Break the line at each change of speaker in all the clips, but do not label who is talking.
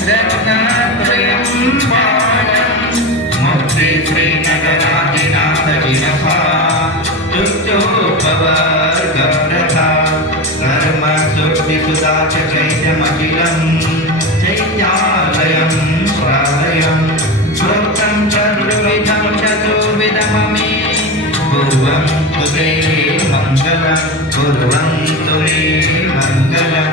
रत्नत्रयं पाणम् मुक्ति श्रीनगरादिनाथ जिनफा तुष्टोपवर्गप्रथा धर्म सुष्टिसुधा च चैत्यमखिलम् चैत्यालयं स्वालयम् प्रोक्तं चतुर्विधं चतुर्विधममे पूर्वं तु ते मङ्गलं कुर्वन्तु रे मङ्गलं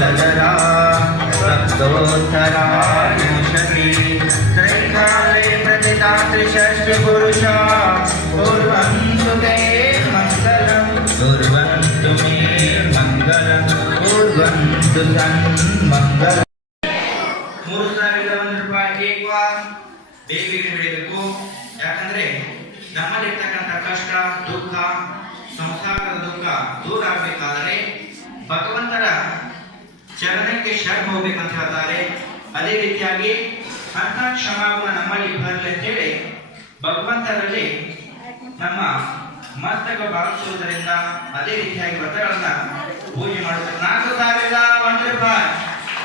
लदरा सप्तोत्तरायुषति त्रैकाले प्रतिदातृषष्टिपुरुषा कुर्वन्तु ते मङ्गलं कुर्वन्तु मे मङ्गलं कुर्वन्तु सन् ಮೂರು ಸಾವಿರದ ಒಂದು ರೂಪಾಯಿ ಏಕವಾರ್ ಬೇಗ ಬೇಗ ಬೆಳಿಬೇಕು. ಯಾಕಂದ್ರೆ ನಮ್ಮಲ್ಲಿರ್ತಕ್ಕಂಥ ಕಷ್ಟ, ದುಃಖ, ಸಂಸಾರದ ದುಃಖ ದೂರ ಆಗ್ಬೇಕಾದ್ರೆ ಭಗವಂತರ ಚರಣಕ್ಕೆ ಶರಣ ಹೋಗ್ಬೇಕಂತ ಹೇಳ್ತಾರೆ. ಅದೇ ರೀತಿಯಾಗಿ ಅಂತ ಕ್ಷಮಾಗುಣ ನಮ್ಮಲ್ಲಿ ಬರಲಿ ಅಂತೇಳಿ ಭಗವಂತರಲ್ಲಿ ನಮ್ಮ ಮಸ್ತಕ ಭಾವಿಸುವುದರಿಂದ ಅದೇ ರೀತಿಯಾಗಿ ವ್ರತಗಳನ್ನ ಪೂಜೆ ಮಾಡುತ್ತಾರೆ. ನಾಲ್ಕು ಸಾವಿರದ ಒಂದು ರೂಪಾಯಿ.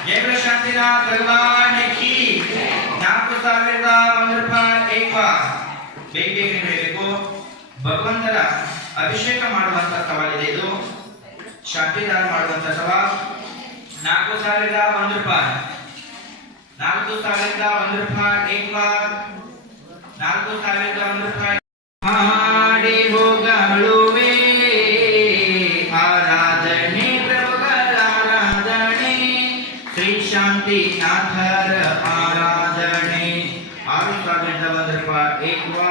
ಜಯಗಳ ಶಾಂತಿನಾಥ್ ಭಗವಾನ್ ನಾಲ್ಕು ಸಾವಿರದ ಒಂದು ರೂಪಾಯಿ ಏಕ ಬೆಳಿಬೇಕು ಭಗವಂತರ ಅಭಿಷೇಕ ಮಾಡುವಂತ ಸವಾಲಿದೆ ಇದು ಶಾಂತಿದಾರ ಮಾಡುವಂತ ಸವಾಲ್. ನಾಲ್ಕು ಸಾವಿರದ ಒಂದು ರೂಪಾಯಿ ನಾಲ್ಕು ಸಾವಿರದ ಒಂದು ರೂಪಾಯಿ ನಾಲ್ಕು ಸಾವಿರದ ಒಂದು ರೂಪಾಯಿ ಶ್ರೀ ಶಾಂತಿನಾಥರ ಆರಾಧನೆ. ಆರು ಸಾವಿರದ ಒಂದು ರೂಪಾಯಿ ಏಕವಾ.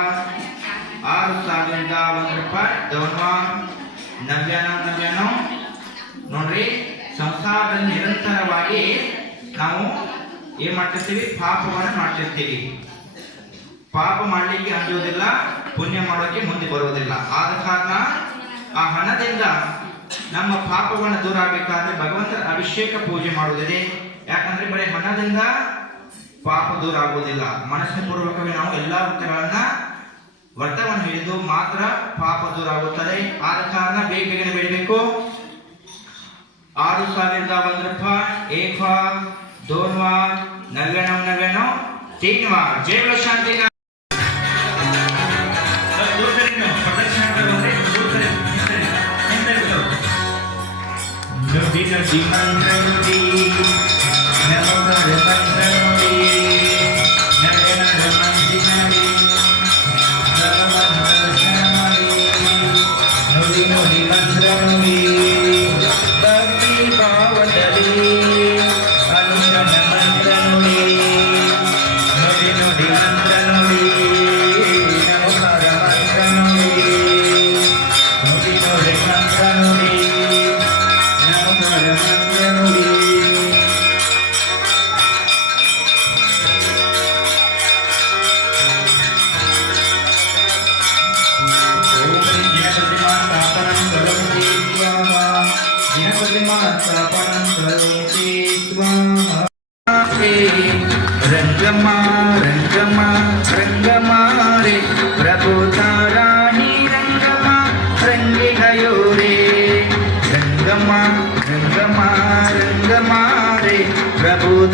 ಆರು ಸಾವಿರದ ಒಂದು ರೂಪಾಯಿ ದೋನ್ವಾ ನವ್ಯಾನ. ನೋಡ್ರಿ, ಸಂಸಾರದಲ್ಲಿ ನಿರಂತರವಾಗಿ ನಾವು ಏನ್ ಮಾಡ್ತಿರ್ತೀವಿ? ಪಾಪವನ್ನು ಮಾಡ್ತಿರ್ತೀವಿ. ಪಾಪ ಮಾಡಲಿಕ್ಕೆ ಅಂಜುವುದಿಲ್ಲ ಪುಣ್ಯ ಮಾಡೋಕೆ ಮುಂದೆ ಬರೋದಿಲ್ಲ. ಆದ ಕಾರಣ ಆ ಹಣದಿಂದ ನಮ್ಮ ಪಾಪವನ್ನು ದೂರ ಆಗಬೇಕಾದ್ರೆ ಭಗವಂತನ ಅಭಿಷೇಕ ಪೂಜೆ ಮಾಡುವುದಿದೆ. ಯಾಕಂದ್ರೆ ಬರೀ ಹಣದಿಂದ ಪಾಪ ದೂರ ಆಗುವುದಿಲ್ಲ ಮನಸ್ಸಿನ ಪೂರ್ವಕವೇ ನಾವು ಎಲ್ಲಾ ವೃತ್ತಗಳನ್ನ ವ್ರತವನ್ನು ಹಿಡಿದು ಮಾತ್ರ ಪಾಪ ದೂರ ಆಗುತ್ತದೆ ಆದ ಕಾರಣ ಬೇಗ ಬೇಗನೆ ಬೆಳಿಬೇಕು ಆರು ಸಾವಿರದ ಒಂದು ರೂಪಾಯಿ ಏಕ ದೋನ್ವಾ, ನಗಣ ನಗಣ, ತೀನ್ವಾ. ಜೈವ ಶಾಂತಿ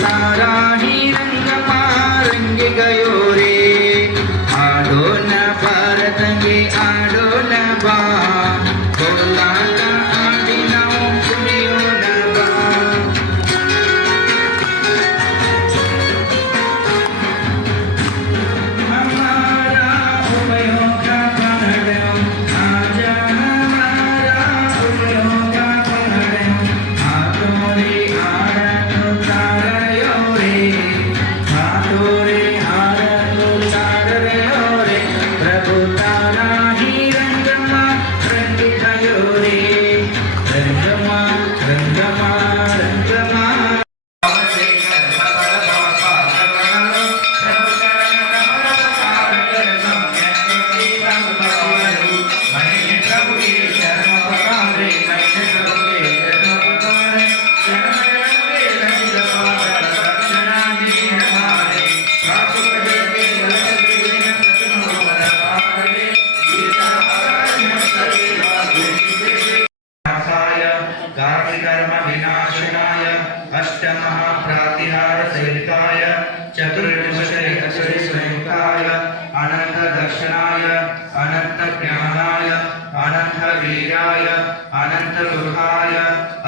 now. and विनाशनाय अष्टमहाप्रातिहार सहिताय चतुर्विंशतिसहिताय अनन्तदर्शनाय अनन्तज्ञानाय अनन्तवीराय अनन्तसुखाय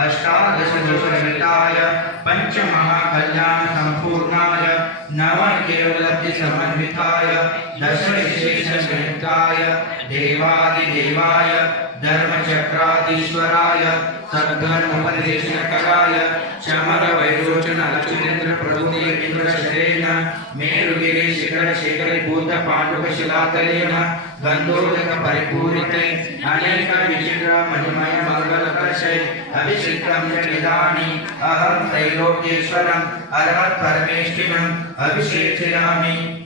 अष्टादशदुषहिताय पञ्चमहाकल्याणसम्पूर्णाय नवकेवलब्धिसमन्विताय दशविशेषसहिताय सुखाय अष्टादश दोषहिताय पंच महाकल्याण संपूर्णाय नव केवलब्धि समन्विताय दश विशेष संयुक्ताय देवादिदेवाय धर्मचक्राधीश्वराय सद्गुणोपदेशकराय शमर वैरोचन अच्युतेन्द्र प्रभुदेव इंद्रशरेण मेरुगिरि शिखर शेखरे भूत पाण्डुक शिलातलेन गन्धोदक परिपूरिते अनेक विचित्र मणिमय मंगल कषे अभिषिक्तं च निदानि अहं त्रैलोक्येश्वरम् अरहत् परमेष्ठिनम् अभिषेचयामि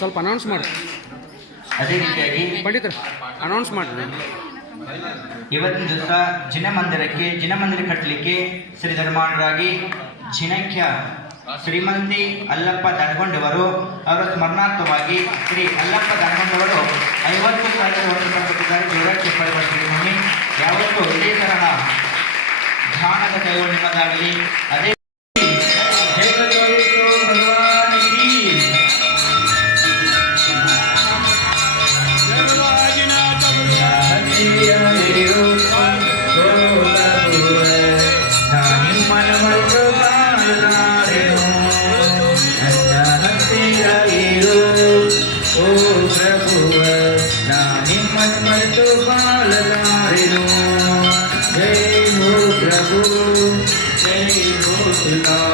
ಸ್ವಲ್ಪ ಅನೌನ್ಸ್ ಮಾಡಿ.
ಅದೇ ರೀತಿಯಾಗಿ
ಪಂಡಿತರು ಅನೌನ್ಸ್ ಮಾಡಿರಿ
ಇವತ್ತಿನ ದಿವಸ ಜಿನಮಂದಿರಕ್ಕೆ ಜಿನಮಂದಿರ ಕಟ್ಟಲಿಕ್ಕೆ ಶ್ರೀ ಧರ್ಮಾಂಡರಾಗಿ ಜಿನಖ್ಯ ಶ್ರೀಮಂತಿ ಅಲ್ಲಪ್ಪ ದಣಗೊಂಡವರು ಅವರ ಸ್ಮರಣಾರ್ಥವಾಗಿ ಶ್ರೀ ಅಲ್ಲಪ್ಪ ದಣಗೊಂಡವರು ಐವತ್ತು ಸಾವಿರ ವರ್ಷ ಕೊಟ್ಟಿದ್ದಾರೆ. ಜೋರಾಗಿ ಬರ್ತೀವಿ ಯಾವತ್ತೂ ಇದೇ ತರಹ ಧ್ಯಾನದ ಕೈಗೊಂಡಿರೋದಾಗಲಿ ಅದೇ Krishna